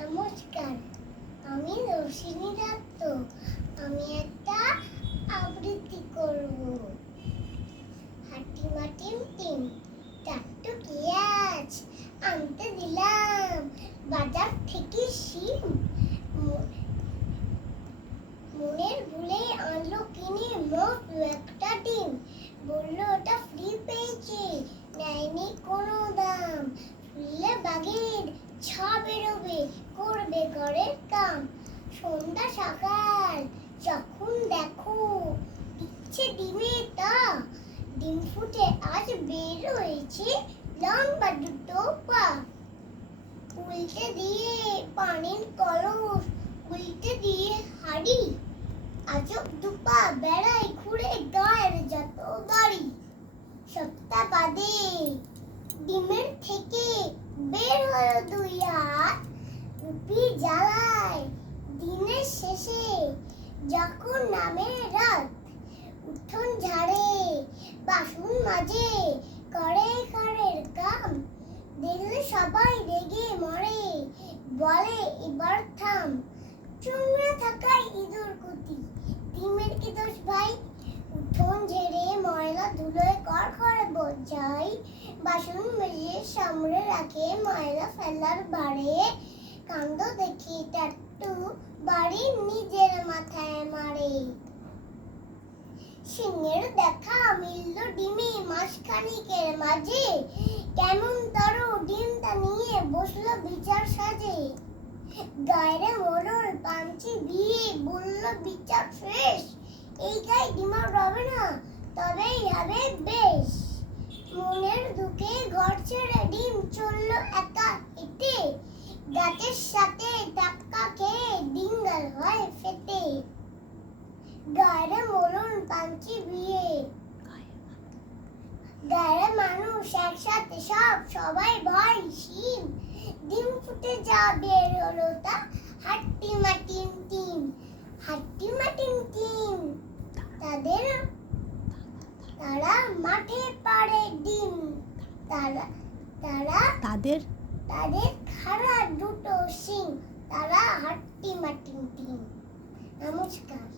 নমস্কার, আমি রোশিনী দত্ত। আমি একটা আবৃত্তি করব। হাটিমা টিম টিম টাট্টু পেঁয়াজ আনতে দিলাম বাজার থেকে শিম। মনের ভুলে আনলো কিনে মোট একটা ডিম। বললো ওটা ফ্রি পেয়েছে, নেয়নি কোনো দাম। ফুললে বাঘের ছা বেরোবে, করবে ঘরের কাম। সন্ধ্যা সকাল যখন দেখো দিচ্ছে ডিমের তা, ডিম ফুটে আজ বের হয়েছে লম্বা দুটো পা। উল্টে দিয়ে পানির কলস, উল্টে দিয়ে হাড়ি, আজব দুপা বেড়াই ঘুরে গায়ের যত বাড়ি। সপ্তাহ বাদে ডিমের থেকে বের হলো দুই হাত। রুপি জ্বালায় দিনের শেষে যখন নামে রাত। উঠোন ঝাড়ে, বাসন মাজে, করে ঘরের কাম। দেখলে সবাই রেগে মরে, বলে এবার থাম। চুমড়ে থাকায় ইঁদুর কুতি, ডিমের কি দোষ ভাই? উঠোন ঝেড়ে ময়লা ধুলোয় কর ঘরে বোঝাই। বাসন মেজে সামনে রাখে, ময়লা ফেলার বারে। কাণ্ড দেখি টাট্টু বাড়ি নিজের মাথায় মারে। সিংহের দেখা মিলল ডিমে মাসখানিকের মাঝে। কেমন তরো ডিমটা নিয়ে বসলো বিচার সাজে। গায়ের মোড়ল পাঞ্চি বিয়ে বলল বিচার শেষ। এই গায়ে ডিমা রবে না, তবেই হবে বেশ। মনের দুঃখে ঘর ছেড়ে ডিম চললো একা হেঁটে। গাছের সাথে ধাক্কা খেয়ে ডিঙ্গাল হয় ফেটে। গায়ের মোড়ল পাঞ্চি বিয়ে, গায়ের মানুষ একসাথে সবাই ভয় শিম। ডিম ফুটে যা বের হলো তা, হাট্টিমা টিম টিম, হাট্টিমা টিম টিম। তারা মাঠে পাড়ে ডিম, তাদের খাড়া দুটো শিং। তারা হাট্টিমা টিম টিম। নমস্কার।